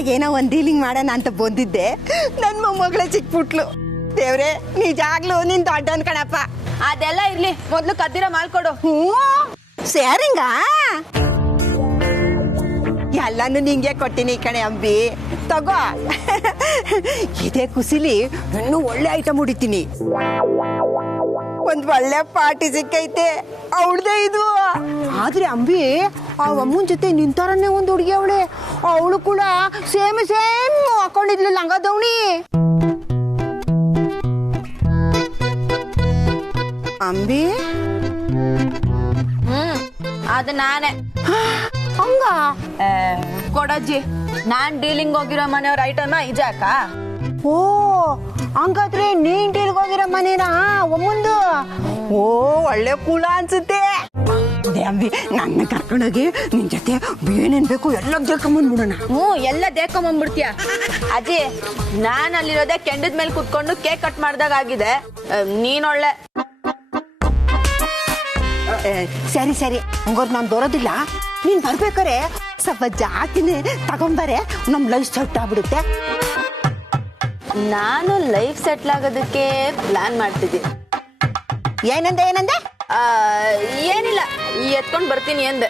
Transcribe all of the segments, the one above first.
ಹಾಗೇನೋ ಒಂದು ಡೀಲಿಂಗ್ ಮಾಡೋಣ ಅಂತ ಬಂದಿದ್ದೆ. ನನ್ನ ಮೊಮ್ಮಗಳೇ ಚಿಕ್ಬಿಟ್ಲು. ದೇವ್ರೆ ನಿಜಾಗ್ಲೂ ನೀನ್ ದೊಡ್ಡವನ್ ಕಣಪ್ಪ. ಅದೆಲ್ಲ ಇರ್ಲಿ, ಮೊದ್ಲು ಕದ್ದಿರ ಮಾಡ್ಕೊಡು. ಸೇರಿಂಗ ಎಲ್ಲಾನು ನಿಂಗೆ ಕೊಟ್ಟಿನಿ ಕಣೆ ಅಂಬಿ, ತಗೋ. ಇದೇ ಕುಸಿಲಿ ಇನ್ನೂ ಒಳ್ಳೆ ಐಟಮ್ ಹೊಡಿತೀನಿ. ಒಂದ್ ಒಳ್ಳೆ ಪಾರ್ಟಿ ಸಿಕ್ಕೈತೆ, ಅವಳದೇ ಇದು. ಆದ್ರೆ ಅಂಬಿ ಆ ಅಮ್ಮನ ಜೊತೆ ನಿಂತಾರನ್ನೇ ಒಂದು ಹುಡುಗಿ ಅವಳೆ. ಅವಳು ಕೂಡ ಸೇಮ್ ಹಾಕೊಂಡಿದ್ಲು ಲಂಗ ದವಣಿ. ಅಂಬಿ ಅದು ನಾನೇ. ಹಂಗ ಕೊಡಜ್ಜಿ, ನಾನ್ ಡೀಲಿಂಗ್ ಹೋಗಿರೋ ಮನೆಯವ್ರ ಐಟಮ್ ಇಜಾಕ. ಓ ಹಂಗಾದ್ರೆ ನೀನ್ ಡೀಲ್ಗೆ ಹೋಗಿರೋ ಮನೇನಾ ಒಮ್ಮಂದು? ಓ ಒಳ್ಳೆ ಕೂಲ ಅನ್ಸುತ್ತೆ. ಅಂಬಿ ನನ್ನ ಕರ್ಕೊಂಡೋಗಿ ನಿನ್ ಜೊತೆ ಏನೇನ್ ಬೇಕು ಎಲ್ಲ ದೇಕೊಂಬಂದ್ಬಿಡೋಣ. ಎಲ್ಲ ದೇಕೊಂಬಂದ್ಬಿಡ್ತೀಯ. ಅಜ್ಜಿ, ನಾನ್ ಅಲ್ಲಿರೋದೆ ಕೆಂಡದ ಮೇಲೆ ಕುತ್ಕೊಂಡು ಕೇಕ್ ಕಟ್ ಮಾಡ್ದಾಗ ಆಗಿದೆ. ನೀನೊಳ್ಳೆ. ಸರಿ ಸರಿ, ಹಂಗಾರೆ ನಾನು ಬರೋದಿಲ್ಲ. ನೀನ್ ಬರ್ಬೇಕಾರೆ ಸ್ವಲ್ಪ ಜಾಸ್ತಿನೇ ತಗೊಂಬರೆ, ನಮ್ ಲೈಫ್ ಸೆಟ್ ಆಗ್ಬಿಡುತ್ತೆ. ನಾನು ಲೈಫ್ ಸೆಟ್ಲ್ ಆಗೋದಕ್ಕೆ ಪ್ಲಾನ್ ಮಾಡ್ತಿದ್ದೀನಿ. ಏನಂದೆ ಏನಂದೆ? ಏನಿಲ್ಲ, ಎತ್ಕೊಂಡ್ ಬರ್ತೀನಿ ಅಂದೆ.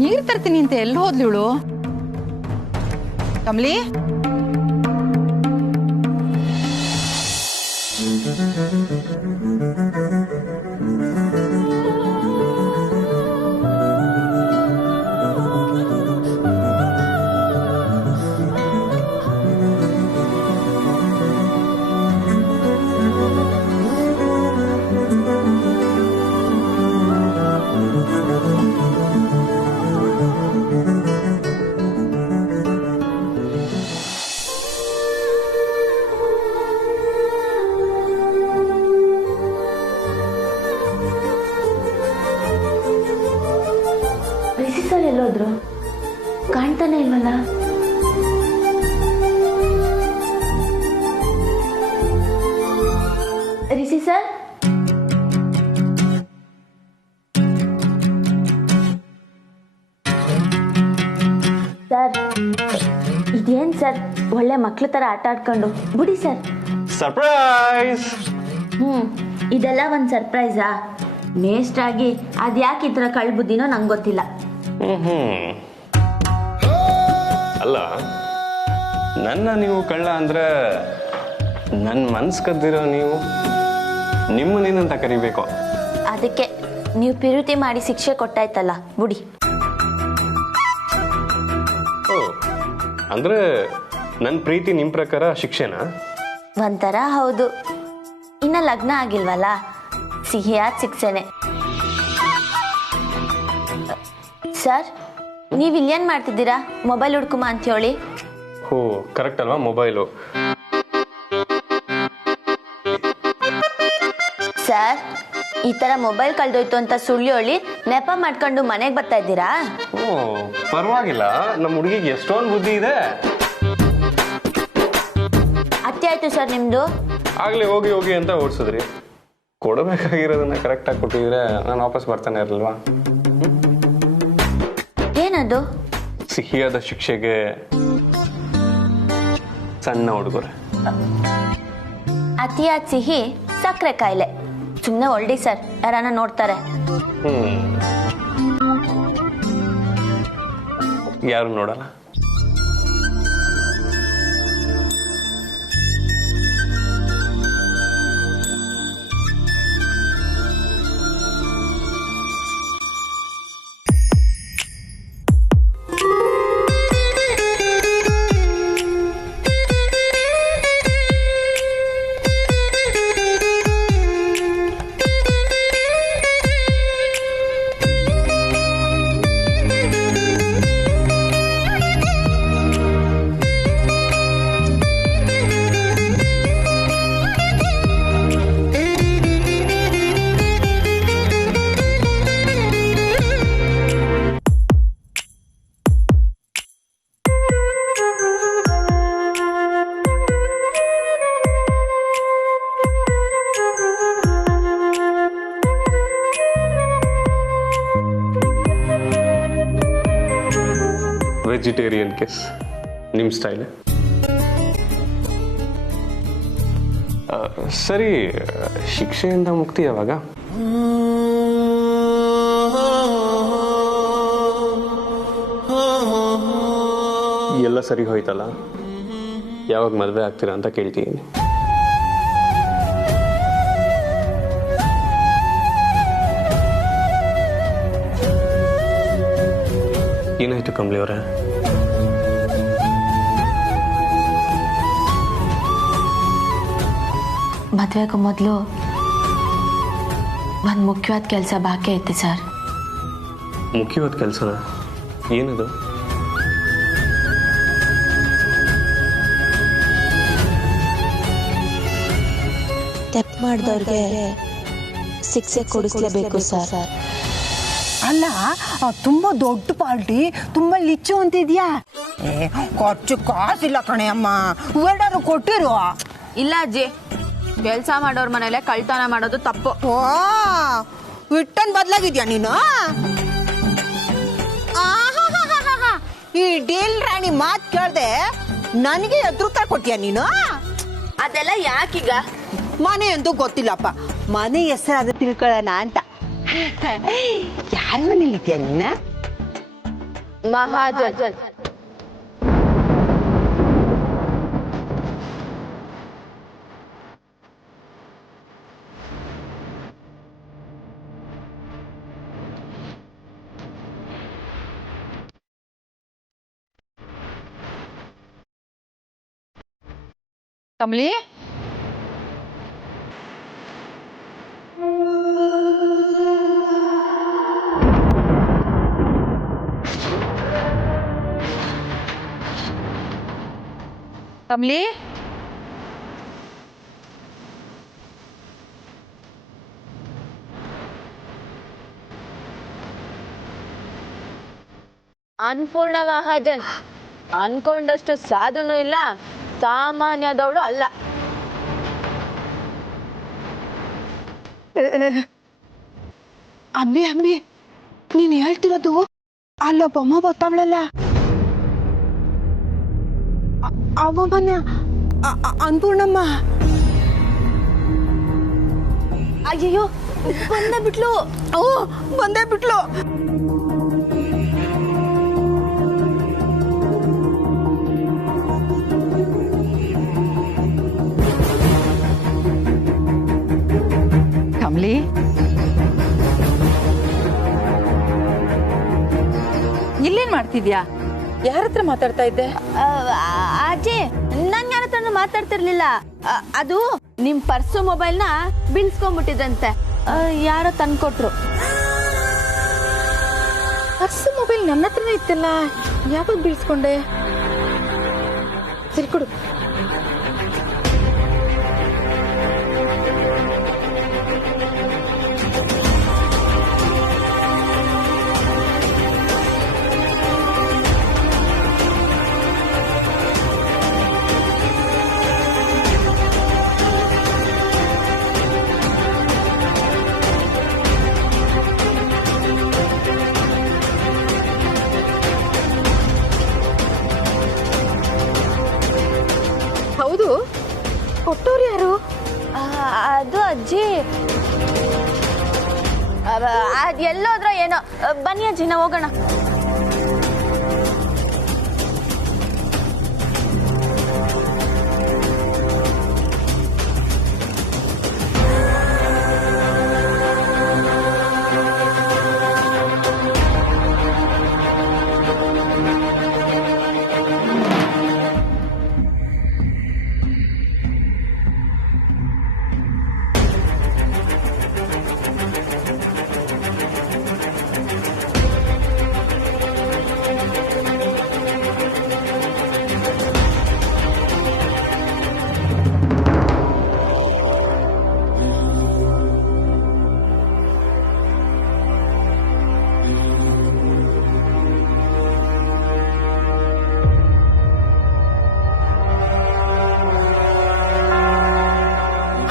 ನೀರ್ ತರ್ತೀನಿ ಅಂತ ಎಲ್ಲಿ ಹೋದ್ಲಿ ಇವಳು? ಕಮಲಿ, ಸರ್ ಎಲ್ಲೋದ್ರು? ಕಾಣ್ತಾನೆ ಇಲ್ವಲ್ಲ. ರಿಷಿ ಸರ್, ಸರ್ ಇದೇನ್ ಸರ್ ಒಳ್ಳೆ ಮಕ್ಳ ತರ ಆಟ ಆಡ್ಕೊಂಡು ಬಿಡಿ ಸರ್. ಸರ್ಪ್ರೈಸ್. ಇದೆಲ್ಲ ಒಂದ್ ಸರ್ಪ್ರೈಸಾ? ನೇಸ್ಟ್ ಆಗಿ ಅದ್ಯಾಕೆ ಈ ತರ ಕಳ್ ಬುದ್ಧಿನೋ ನಂಗೆ ಗೊತ್ತಿಲ್ಲ. ಅಲ್ಲ, ನನ್ನ ನೀವು ಕಳ್ಳ ಅಂದ್ರೆ ನನ್ನ ಮನ್ಸ್ ಕದ್ದಿರೋ ನೀವು ನಿಮ್ಮನೇನಂತ ಕರಿಬೇಕು. ಅದಕ್ಕೆ ನೀವು ಪಿರುತಿ ಮಾಡಿ ಶಿಕ್ಷೆ ಕೊಟ್ಟಾಯ್ತಲ್ಲ, ಬುಡಿ. ಓ, ಅಂದ್ರೆ ನನ್ನ ಪ್ರೀತಿ ನಿಮ್ಮ ಪ್ರಕಾರ ಶಿಕ್ಷೆನಾ? ಒಂಥರ ಹೌದು. ಇನ್ನ ಲಗ್ನ ಆಗಿಲ್ವಲ್ಲ, ಸಿಹಿಯಾದ ಶಿಕ್ಷೆನೆ. ಸರ್, ನೀವು ಇಲ್ಲೇನು ಮಾಡ್ತಿದ್ದೀರಾ? ಮೊಬೈಲ್ ಹುಡ್ಕುಮ ಅಂತ ಹೇಳಿ. ಓ, ಕರೆಕ್ಟ್ ಅಲ್ವಾ ಮೊಬೈಲು? ಸರ್, ಈ ತರ ಮೊಬೈಲ್ ಕಳ್ದೋಯ್ತು ಅಂತ ಸುಳ್ಳು ಹೇಳಿ ನೆಪ ಮಾಡ್ಕೊಂಡು ಮನೆಗೆ ಬರ್ತಾ ಇದ್ದೀರಾ? ಓ, ಪರವಾಗಿಲ್ಲ, ನಮ್ಮ ಹುಡುಗಿಗೆ ಎಷ್ಟೊಂದು ಬುದ್ಧಿ ಇದೆ. ಅತ್ತೆ ಆಯ್ತು ಸರ್ ನಿಮ್ದು. ಆಗ್ಲೇ ಹೋಗಿ ಹೋಗಿ ಅಂತ ಓಡಿಸಿದ್ರಿ. ಕೊಡಬೇಕಾಗಿರೋದನ್ನ ಕರೆಕ್ಟಾಗಿ ಕೊಟ್ಟಿದ್ರೆ ನಾನು ವಾಪಸ್ ಬರ್ತಾನೆ ಇರಲ್ವಾ? ಏನದು? ಸಿಹಿಯಾದ ಶಿಕ್ಷೆಗೆ ಸಣ್ಣ ಹುಡುಗರೆ. ಅತಿಯಾದ ಸಿಹಿ ಸಕ್ಕರೆ ಕಾಯಿಲೆ. ಸುಮ್ಮನೆ ಹೊಲ್ಡಿ ಸರ್, ಯಾರನ್ನ ನೋಡ್ತಾರೆ. ಯಾರು ನೋಡಲ್ಲ. ವೆಜಿಟೇರಿಯನ್ ಕಿಸ್ ನಿಮ್ಮ ಸ್ಟೈಲ್. ಸರಿ, ಶಿಕ್ಷೆಯಿಂದ ಮುಕ್ತಿ ಯಾವಾಗ? ಎಲ್ಲ ಸರಿ ಹೋಯ್ತಲ್ಲ, ಯಾವಾಗ ಮದುವೆ ಆಗ್ತೀರಾ ಅಂತ ಕೇಳ್ತೀನಿ. ಏನಾಯ್ತು ಕಮಲಿ ಅವರೇ? ಮದುವೆಗೂ ಮೊದಲು ಒಂದು ಮುಖ್ಯವಾದ ಕೆಲಸ ಬಾಕಿ ಐತೆ ಸರ್. ಮುಖ್ಯವಾದ ಕೆಲಸನ? ಏನದು? ತಪ್ಪು ಮಾಡಿದವ್ರಿಗೆ ಶಿಕ್ಷೆ ಕೊಡಿಸ್ಲೇಬೇಕು ಸರ್. ಅಲ್ಲ, ತುಂಬಾ ದೊಡ್ಡ ಪಾರ್ಟಿ, ತುಂಬಾ ಲಿಚ್ಚು ಅಂತಿದ್ಯಾ? ಖರ್ಚು ಕಾಸಿಲ್ಲ ಕಣೆ ಅಮ್ಮ, ಎರಡಾರು ಕೊಟ್ಟಿರು. ಇಲ್ಲ ಅಜ್ಜಿ, ಕೆಲಸ ಮಾಡೋರ್ ಮನೇಲೆ ಕಳ್ತನ ಮಾಡೋದು ತಪ್ಪು. ಓ, ವಿಟ್ಟನ್ ಬದ್ಲಾಗಿದ್ಯಾ ನೀನು? ಈ ಡೀಲ್ ರಾಣಿ ಮಾತ್ ಕೇಳ್ದೆ ನನಗೆ ಎದುರುತ್ತರ ಕೊಟ್ಟಿಯಾ ನೀನು? ಅದೆಲ್ಲ ಯಾಕೀಗ? ಮನೆ ಅಂತೂ ಗೊತ್ತಿಲ್ಲಪ್ಪ, ಮನೆ ಹೆಸರಾದ ತಿಳ್ಕೊಳ್ಳೋಣ ಅಂತ. ಯಾರ ಮನೇಲಿದ್ಯಾ ನೀನ? ಮಹಾಜನ್. ಕಮಲಿ, ಕಮಲಿ, ಅನ್ಪೂರ್ಣ ಮಹಾಜನ್ ಅನ್ಕೊಂಡಷ್ಟು ಸಾಧನೂ ಇಲ್ಲ, ಸಾಮಾನ್ಯದವಳು ಅಲ್ಲ. ಅಂಬಿ ಅಂಬಿ, ನೀನ್ ಹೇಳ್ತಿರೋದು ಅಲ್ಲೊಬ್ಬಮ್ಮ ಗೊತ್ತಾಗ್ಲಲ್ಲ, ಅವಮ್ಮನ ಅನ್ಪೂರ್ಣಮ್ಮ. ಅಯ್ಯೋ, ಬಂದೇ ಬಿಟ್ಲು. ಓ, ಬಂದೇ ಬಿಟ್ಲು. ಕಮಲಿ, ಇಲ್ಲೇನ್ ಮಾಡ್ತಿದ್ಯಾ? ಯಾರ ಹತ್ರ ಮಾತಾಡ್ತಾ ಇದ್ದೆ? ಅಜ್ಜಿ, ನನ್ ಯಾರ ಹತ್ರನೂ ಮಾತಾಡ್ತಿರ್ಲಿಲ್ಲ. ಅದು ನಿಮ್ ಪರ್ಸು ಮೊಬೈಲ್ನ ಬೀಳ್ಸ್ಕೊಂಡ್ಬಿಟ್ಟಿದ್ರಂತೆ, ಯಾರೋ ತಂದ್ಕೊಟ್ರು. ಪರ್ಸ್ ಮೊಬೈಲ್ ನನ್ನ ಹತ್ರನೇ ಇತ್ತಲ್ಲ, ಯಾವಾಗ ಬೀಳ್ಸ್ಕೊಂಡೆ? ಸರಿ ಕೊಡು. ಹೌದು, ಕೊಟ್ಟವ್ರು ಯಾರು? ಅದು ಅಜ್ಜಿ, ಅದ್ ಎಲ್ಲೋದ್ರ ಏನೋ. ಬನ್ನಿ ಅಜ್ಜಿ, ನಾವು ಹೋಗೋಣ.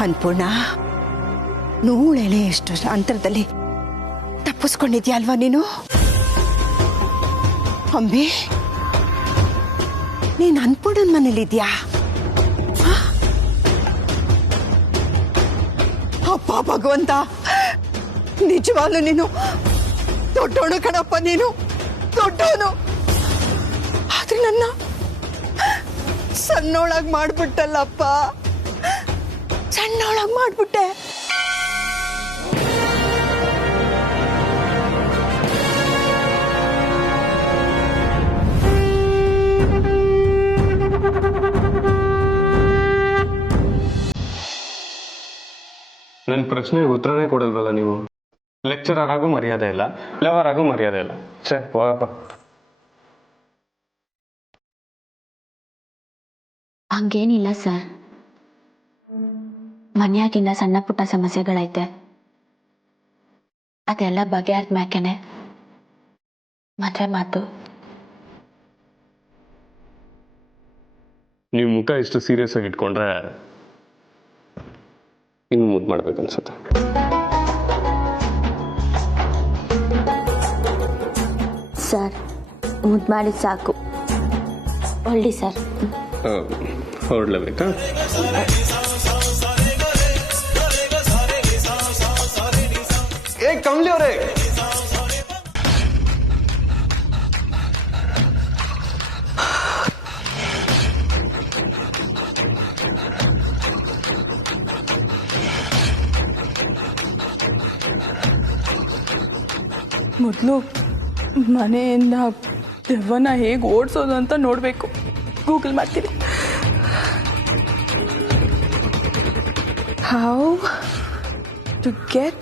ಅನ್ಪೂರ್ಣ, ನೂಳೆಳೆ ಎಷ್ಟು ಅಂತರದಲ್ಲಿ ತಪ್ಪಿಸ್ಕೊಂಡಿದ್ಯಾ ಅಲ್ವಾ ನೀನು? ಅಂಬಿ, ನೀನ್ ಅನ್ಪೂರ್ಣನ್ ಮನೇಲಿದ್ಯಾ? ಅಪ್ಪ ಭಗವಂತ, ನಿಜವಾಗ್ಲೂ ನೀನು ದೊಡ್ಡವನು ಕಣಪ್ಪ, ನೀನು ದೊಡ್ಡವನು. ಆದ್ರೆ ನನ್ನ ಸಣ್ಣೋಳಾಗ್ ಮಾಡ್ಬಿಟ್ಟಲ್ಲಪ್ಪ, ಸಣ್ಣೋಳಾಗ್ ಮಾಡ್ಬಿಟ್ಟೆ. ನನ್ನ ಪ್ರಶ್ನೆಗೆ ಉತ್ತರನೇ ಕೊಡಲ್ವಲ್ಲ ನೀವು. ಲೆಕ್ಚರರ್ ಆಗೋ ಮರ್ಯಾದೆ ಇಲ್ಲ, ಲೆವರ್ ಆಗೋ ಮರ್ಯಾದೆ ಇಲ್ಲ. ಛೇ, ಹೋಗಪ್ಪ. ಹಂಗೇನಿಲ್ಲ ಸರ್, ಮನ್ಯಾಗಿನ್ನ ಸಣ್ಣ ಪುಟ್ಟ ಸಮಸ್ಯೆಗಳೈತೆ, ಅದೆಲ್ಲ ಬಗೆಹರಿದ ಮ್ಯಾಕೆನೆ ಮದುವೆ ಮಾತು. ನೀವು ಮುಖ ಇಷ್ಟು ಸೀರಿಯಸ್ ಆಗಿ ಇಟ್ಕೊಂಡ್ರೆ ಇನ್ನು ಮುದ್ದು ಮಾಡ್ಬೇಕನ್ಸುತ್ತೆ. ಸರ್, ಮುದ್ದು ಮಾಡಿ ಸಾಕು, ಹೊರಡಿ ಸರ್. ಹೊರಡ್ಲೇಬೇಕಾ? ಏ ಕಮಲಿ ಅವರೇ, ಮೊದಲು ಮನೆಯಿಂದ ದೆವ್ವನ ಹೇಗೆ ಓಡಿಸೋದು ಅಂತ ನೋಡಬೇಕು. ಗೂಗಲ್ ಮಾಡ್ತೀನಿ. How to get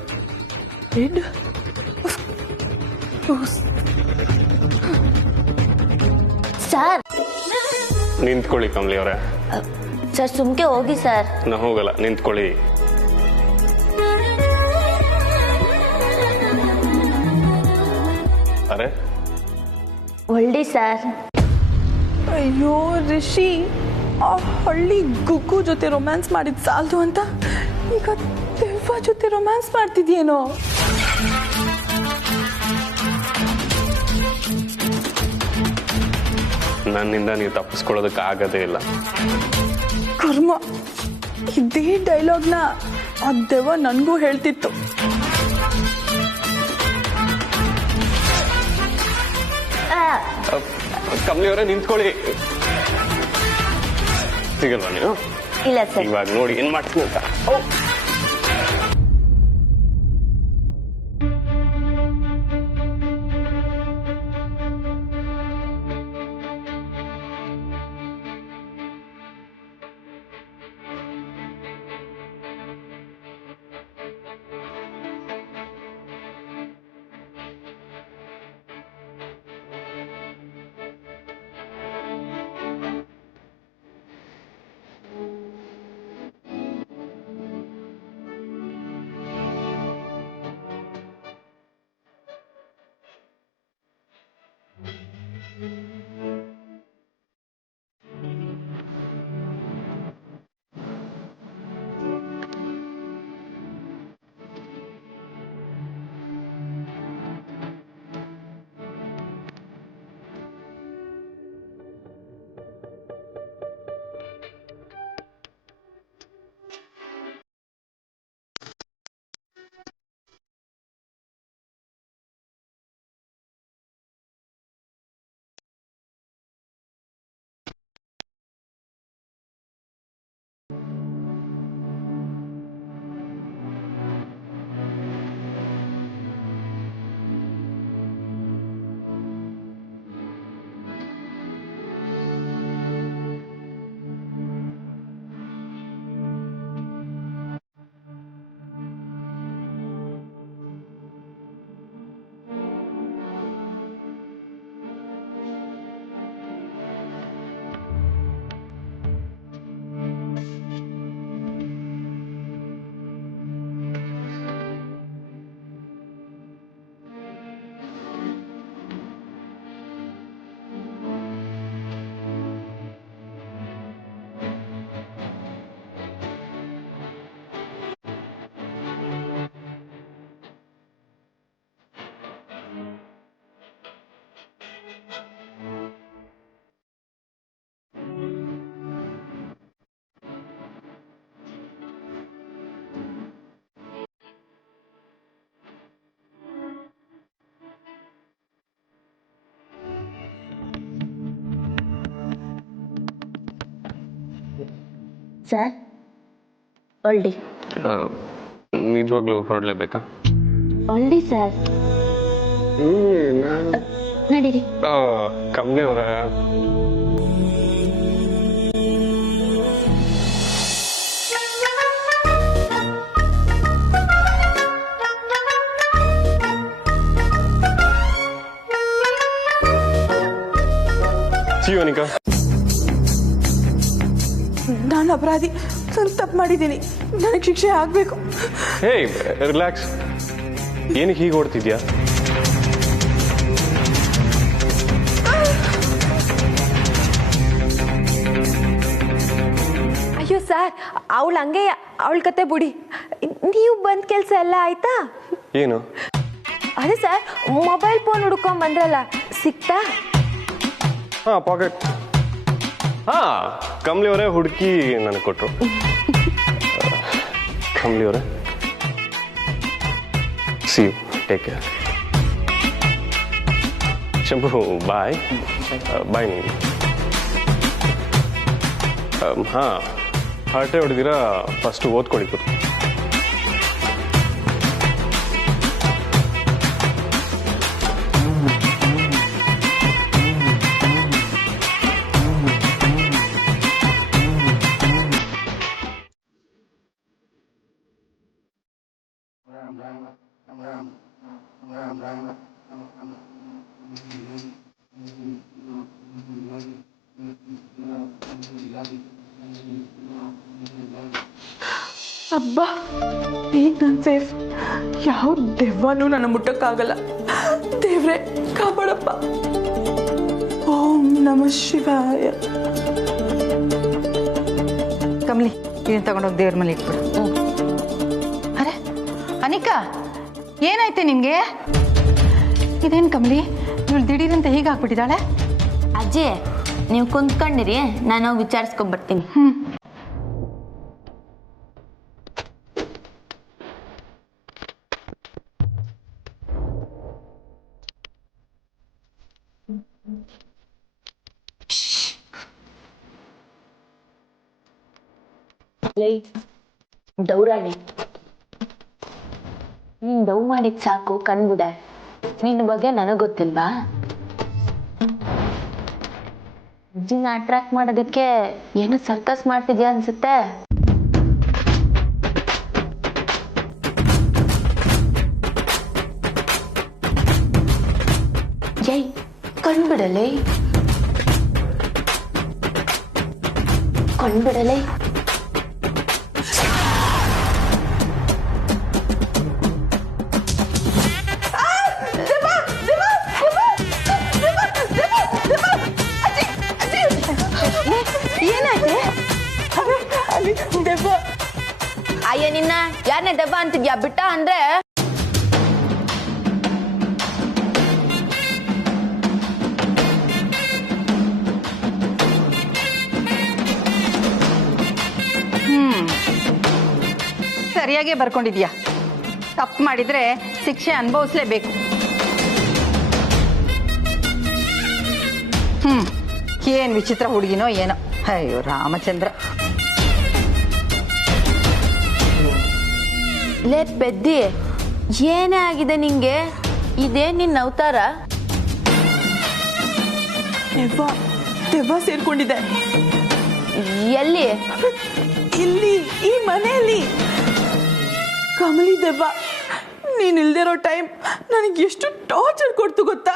rid of ghost. Sir, ನಿಂತ್ಕೊಳ್ಳಿ ಕಮಲಿ ಅವರೇ. ಸರ್ ಸುಮ್ಕೆ ಹೋಗಿ ಸರ್. ನಾ ಹೋಗಲ್ಲ, ನಿಂತ್ಕೊಳ್ಳಿ. ಅರೆ ಹೊರಡಿ ಸರ್. ಅಯ್ಯೋ ರಿಷಿ, ಆ ಹಳ್ಳಿ ಗುಗ್ಗು ಜೊತೆ ರೊಮ್ಯಾನ್ಸ್ ಮಾಡಿದ್ ಸಾಲದು ಅಂತ ಈಗ ದೆವ್ವ ಜೊತೆ ರೊಮ್ಯಾನ್ಸ್ ಮಾಡ್ತಿದ್ಯೇನೋ? ನನ್ನಿಂದ ನೀವು ತಪ್ಪಿಸ್ಕೊಳ್ಳೋದಕ್ಕೆ ಆಗೋದೇ ಇಲ್ಲ. ಕರ್ಮ, ಇದೇ ಡೈಲಾಗ್ನ ಆ ದೆವ್ವ ನನಗೂ ಹೇಳ್ತಿತ್ತು. ಕಮಲಿ ಅವರೇ ನಿಂತ್ಕೊಳ್ಳಿ. ಸಿಗಲ್ವಾ ನೀವು? ಇಲ್ಲ ಸರ್. ಇವಾಗ ನೋಡಿ ಏನ್ ಮಾಡ್ತೀನಿ ಅಂತ. ಸರ್ ಹೊರಡಿ. ನಿಜವಾಗ್ಲೂ ಹೊರಡಲೇಬೇಕಾ? ಹೊರಡಿ ಸರ್, ನಡೀರಿ. ಕಮ್ಮಿ ಅವರ ಅನಿಕಾ, ನಾನು ಅಪರಾಧಿ, ನಾನು ತಪ್ಪು ಮಾಡಿದ್ದೀನಿ, ನನಗೆ ಶಿಕ್ಷೆ ಆಗಬೇಕು. ಹೇ ರಿಲ್ಯಾಕ್ಸ್, ಏನಕ್ಕೆ ಹೀಗೆ ಓಡ್ತಿದ್ಯಾ? ಅಯ್ಯೋ ಸರ್, ಅವಳು ಹಂಗೆ, ಅವಳ ಕತೆ ಬಿಡಿ. ನೀವು ಬಂದ ಕೆಲಸ ಎಲ್ಲ ಆಯ್ತಾ? ಏನು? ಅದೇ ಸರ್, ಮೊಬೈಲ್ ಫೋನ್ ಹುಡ್ಕೊಂಡ್ ಬಂದ್ರಲ್ಲ, ಸಿಕ್ತಾ? ಪಾಕೆಟ್. ಕಮಲಿ ಅವರೇ ಹುಡುಕಿ ನನಗೆ ಕೊಟ್ರು. ಕಮಲಿ ಅವರೇ, see you, take care. Shambhu bye. Bye. ನೀವು ಹರಟೆ ಹೊಡೆದಿರಾ, ಫಸ್ಟ್ ಓದ್ಕೊಳ್ಳಿ ಕೂತು. ಅಬ್ಬಾ, ಈಗ ನಾನು ಸೇಫ್. ಯಾವ ದೆವ್ವನೂ ನನ್ನ ಮುಟ್ಟಕ್ಕಾಗಲ್ಲ. ದೇವ್ರೆ ಕಾಪಾಡಪ್ಪ. ಓಂ ನಮಃ ಶಿವಾಯ. ಕಮಲಿ, ಇದನ್ನ ತಗೊಂಡೋಗಿ ದೇವ್ರ ಮನೆ ಇಟ್ಬಿಡು. ಅರೆ ಅನಿಕಾ, ಏನಾಯ್ತೆ ನಿನ್ಗೆ? ಇದೇನು ಕಮಲಿ, ಇವಳು ದಿಢೀರಂತ ಹೀಗಾಗ್ಬಿಟ್ಟಿದ್ದಾಳೆ? ಅಜ್ಜಿ, ನೀವು ಕುಂತ್ಕೊಂಡಿರಿ, ನಾನು ಹೋಗಿ ವಿಚಾರಿಸ್ಕೊಂಡ್ಬರ್ತೀನಿ. ಡೌರಾಣಿ, ನೀನ್ ಡೌ ಮಾಡಿದ್ ಸಾಕು, ಕಣ್ಬಿಡೆ. ನಿನ್ನ ಬಗ್ಗೆ ನನಗ್ ಗೊತ್ತಿಲ್ವಾ? ಅಜ್ಜಿನ ಅಟ್ರಾಕ್ಟ್ ಮಾಡೋದಕ್ಕೆ ಏನು ಸರ್ಕಸ್ ಮಾಡ್ತಿದ್ಯಾ ಅನ್ಸುತ್ತೆ. ಜೈ, ಕಣ್ಬಿಡಲೇ, ಕಣ್ಬಿಡಲೇ. ದೆವ್ವ. ಅಯ್ಯ ನಿನ್ನ, ಯಾರನ್ನೇ ದೆವ್ವ ಅಂತಿದ್ಯಾ? ಬಿಟ್ಟ ಅಂದ್ರೆ ಸರಿಯಾಗೇ ಬರ್ಕೊಂಡಿದ್ಯಾ. ತಪ್ಪು ಮಾಡಿದ್ರೆ ಶಿಕ್ಷೆ ಅನುಭವಿಸ್ಲೇಬೇಕು. ಏನ್ ವಿಚಿತ್ರ ಹುಡುಗಿನೋ ಏನೋ. ಅಯ್ಯೋ ರಾಮಚಂದ್ರ. ಲೇ ಪೆದ್ದಿ, ಏನೇ ಆಗಿದೆ ನಿಂಗೆ? ಇದೇ ನಿನ್ನ ಅವತಾರ? ದೆವ್ವ ಸೇರ್ಕೊಂಡಿದೆ. ಎಲ್ಲಿ? ಇಲ್ಲಿ, ಈ ಮನೆಯಲ್ಲಿ. ಕಮಲಿ ದೆವ್ವ. ನೀನ್ ಇಲ್ದಿರೋ ಟೈಮ್ ನನಗೆ ಎಷ್ಟು ಟಾರ್ಚರ್ ಕೊಡ್ತು ಗೊತ್ತಾ?